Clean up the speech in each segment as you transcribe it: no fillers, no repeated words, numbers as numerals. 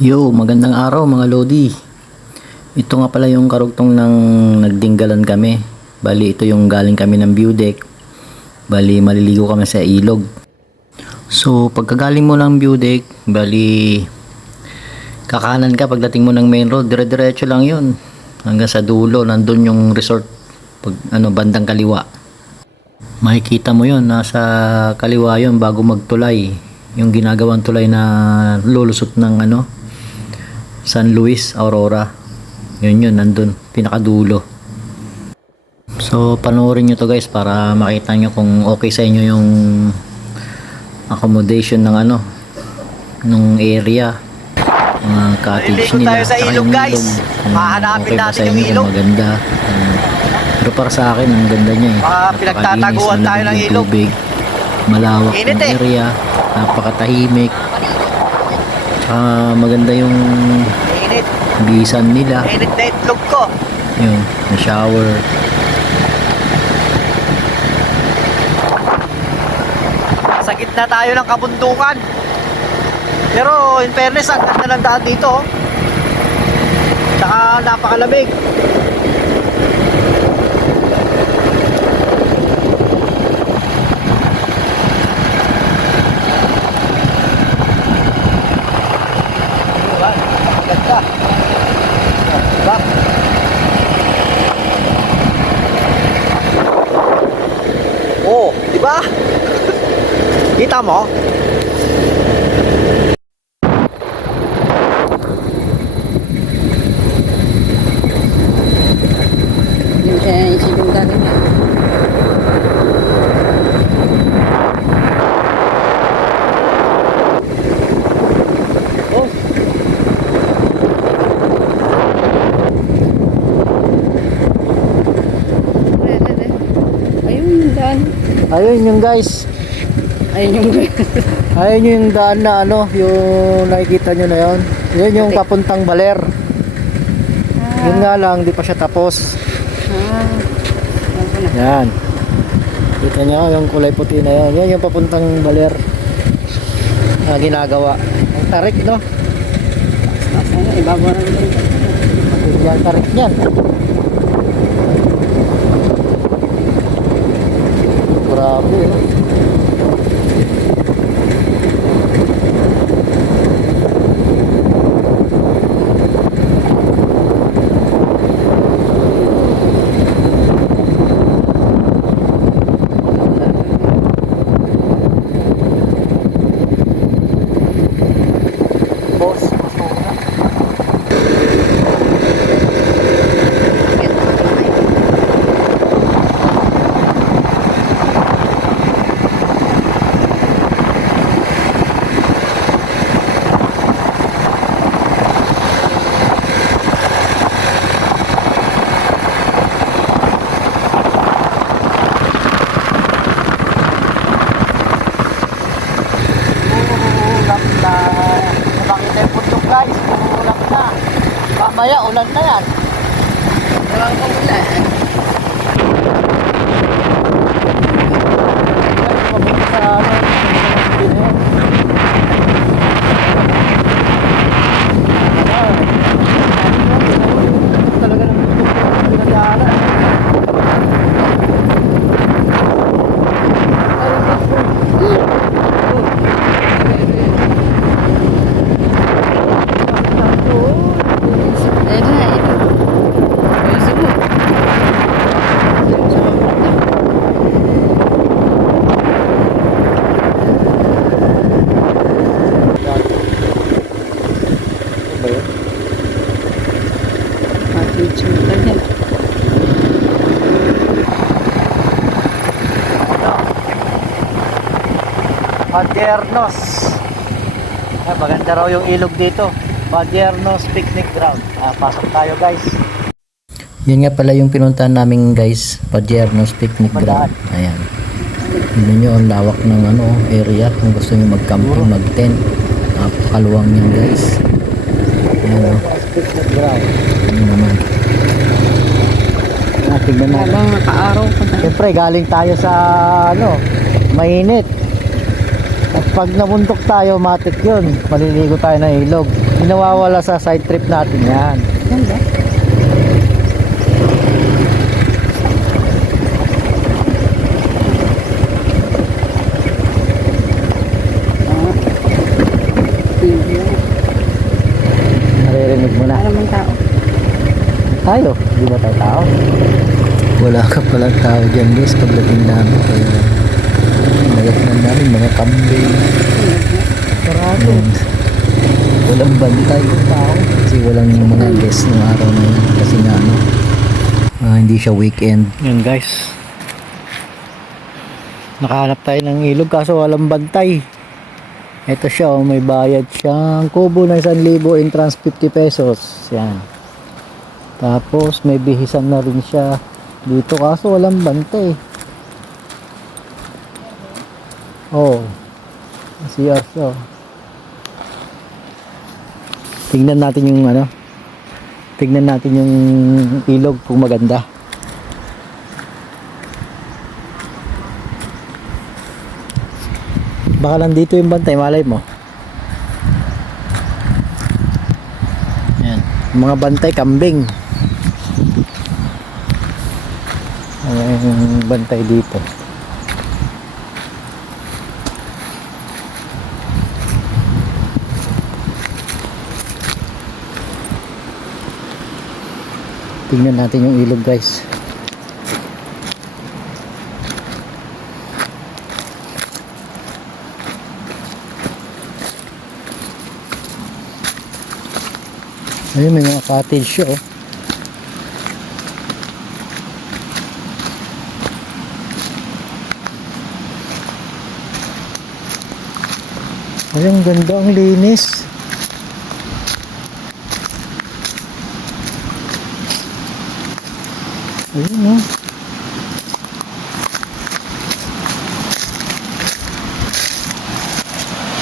Yo, magandang araw mga Lodi. Ito nga pala yung karugtong ng nagdinggalan kami. Bali, ito yung galing kami ng view deck. Bali, maliligo kami sa ilog. So, pagkagaling mo ng view deck, bali, kakanan ka pagdating mo ng main road. Dire-diretso lang yun. Hanggang sa dulo, nandun yung resort. Bandang kaliwa. Makikita mo yun, nasa kaliwa yun bago magtulay. Yung ginagawang tulay na lulusot ng San Luis, Aurora. Yun, nandun, pinakadulo. So, panoorin nyo to guys para makita nyo kung okay sa inyo yung accommodation ng nung area. Mga cottage Maliligo nila. tayo sa Tsaka ilog, yung guys. Hahanapin okay ba natin sa yung inyo, ilog. kung maganda. Pero para sa akin, ang ganda niya eh. Pinagtataguan Napakalinis, tayo ng malamig yung ilog. tubig, malawak Init yung eh. area, napakatahimik. Tsaka maganda yung Init. bisan nila. Init na itlog ko. Yun, na shower. Sa gitna tayo ng kabundukan. Pero in fairness, ang ganda ng daan dito. Tsaka napakalamig. Diba? Napakaganda. Diba? Oh, di ba? Kita mo? Yung isipin galing niya. Oh. Ayun yung daan. Ayun yung guys. Ayun yung Ayun yung daan na yung nakikita nyo na yun. Yun yung papuntang Baler. Yun nga lang, di pa siya tapos. Yan ko na. Yan. Kita nyo yung kulay puti na yun. Yan yung papuntang Baler. Ginagawa. Ang tarik, no? Sana ibabaw na ito. Yan, tarik yan. Grabe, no? Boss, Ulap na. Nakakita yung puntong guys. Ulap na. Mamaya ulan na yan. Wala kang ulan. papunta sa talaga ng pinagdaanan. Ayun na, ayun. Ayusin mo. Picture ka niya. Padiernos. Maganda raw yung ilog dito. Padiernos Picnic Ground. Pasok tayo guys. Yun nga pala yung pinuntahan namin guys, Padiernos Picnic Ground. Ayan. Yun nyo ang lawak ng area kung gusto nyo mag-camping, mag-tent. Napakaluwang yan guys. Ayan Picnic Ground. Ano naman. Tignan natin. Habang nakaaraw ka na. Siyempre galing tayo sa mainit. At pag namuntok tayo, matik yun. Maliligo tayo ng ilog. Hindi nawawala sa side trip natin yan. Ganda. Hindi yan. Naririnig mo na. Para naman tao. Tayo, di ba tayo tao? Wala ka palang tao dyan guys pagdating namin. Kaya nagatnan namin mga kambing. Sarado. Walang bantay tao. Kasi walang mga guests ng araw na yun. Kasi nga ano, hindi siya weekend. Yan guys. Nakahanap tayo ng ilog kaso walang bantay. Ito siya, oh, may bayad siyang kubo na 1,000, entrance 50 pesos. Yan. Tapos may bihisan na rin siya dito kaso walang bantay. Oh. CR siya. Tingnan natin yung ano. Tingnan natin yung ilog kung maganda. Baka nandito yung bantay, malay mo. Ayan. Mga bantay, kambing. Yung bantay dito. Tingnan natin yung ilog guys. Ayun, may mga cottage siya, oh. Ayun, ganda, ang linis. Ayun, oh.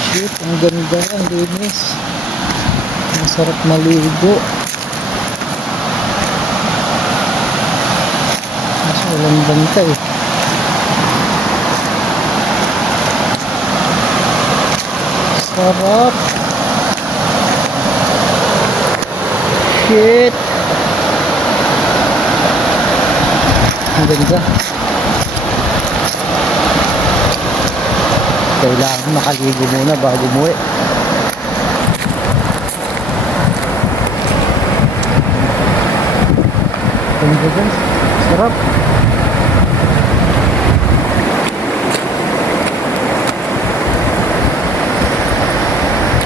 Shit, ang ganda, ang linis. Masarap maligo. Mas walang bantay. Sarap. Shit. Ang ganda. Kailangan makaligo muna bago umuwi. Ganda guys. Sarap.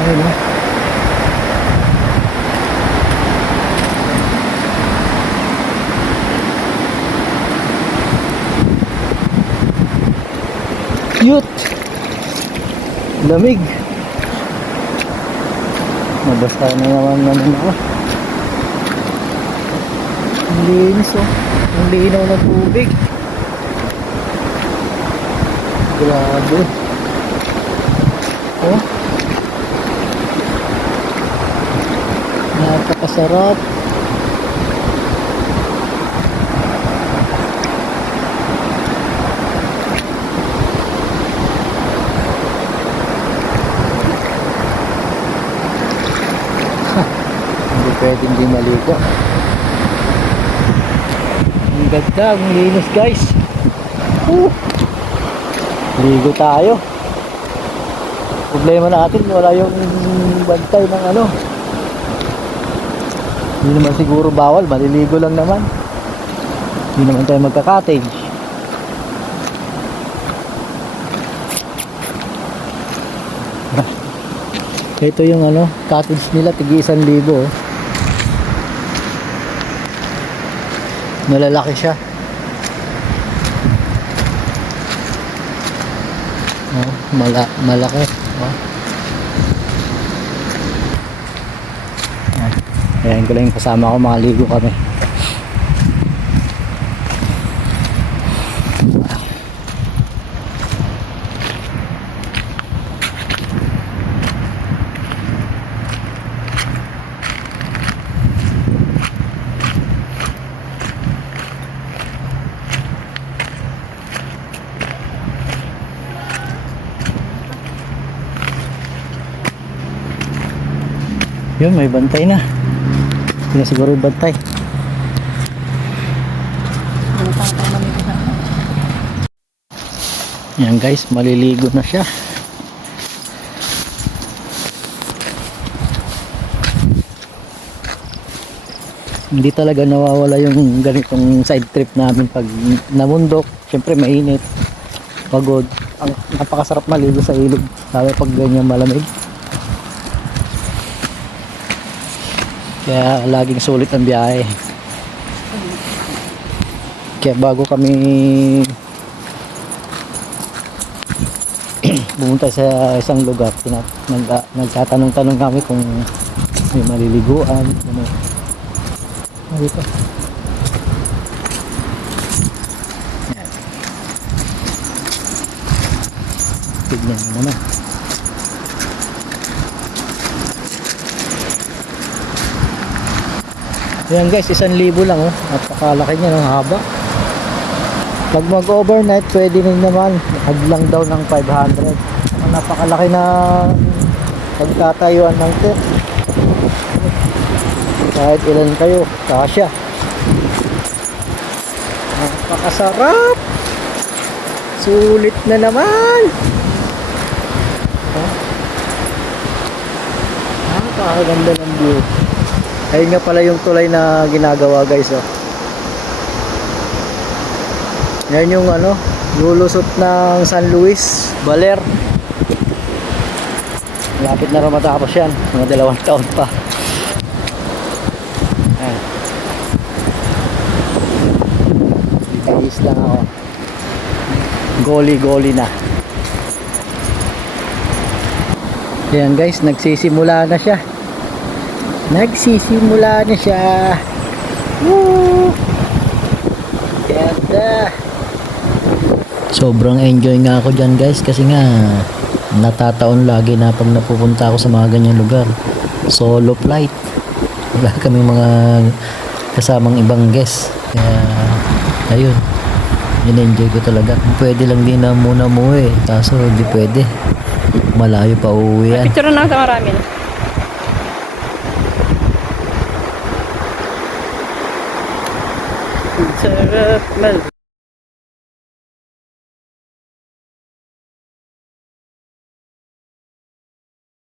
Ayun na. Cute. Lamig. Mabasa na naman ako. Ang linis, oh. Ang linaw ng tubig. Grabe. Oh. Napakasarap. Hindi pwedeng di maligo. Ang ganda, ang linis guys. Ligo tayo. Problema natin, wala yung bantay ng ano. Hindi naman siguro bawal, maliligo lang naman. Hindi naman tayo magka-cottage. Ito yung ano, cottage nila, tigi 1,000, oh. Malalaki siya. Oh, malaki. Oh. Ayan ko lang yung kasama ko, makaligo kami. Yun, may bantay na. Hindi na siguro yung bantay. Yan guys, maliligo na siya. Hindi talaga nawawala yung ganitong side trip namin pag namundok. Siyempre mainit, pagod. Ang napakasarap maligo sa ilog, sabi pag ganyan malamig. Kaya laging sulit ang biyahe. Kaya bago kami pumunta sa isang lugar, nagtatanong-tanong kami kung may maliliguan, ano. Dito. Yan. Tignan mo naman. Ayan guys, 1,000 lang oh. Napakalaki niya, ang haba. Pag mag-overnight, pwede rin naman. Hadlang daw ng 500. Ang napakalaki na pagtatayuan ng tent. Kahit ilan kayo, kasya. Napakasarap. Sulit na naman. Napakaganda ng view. Ayun nga pala yung tulay na ginagawa guys oh. Yan yung ano, lulusot ng San Luis, Baler. Malapit na rin matapos yan, mga 2 taon pa. Ayan. Bigayis lang ako. Goli na. Ayan guys, nagsisimula na siya. Nagsisimula na siya. Woo! Ganda. Sobrang enjoy nga ako dyan guys kasi nga natataon lagi na pag napupunta ako sa mga ganyang lugar. Solo flight. Wala kaming mga kasamang ibang guest. Kaya ayun. In-enjoy ko talaga. Pwede lang din na muna umuwi. Kaso hindi pwede. Malayo pa uuwi yan. Picture na sa marami. Sarap mal.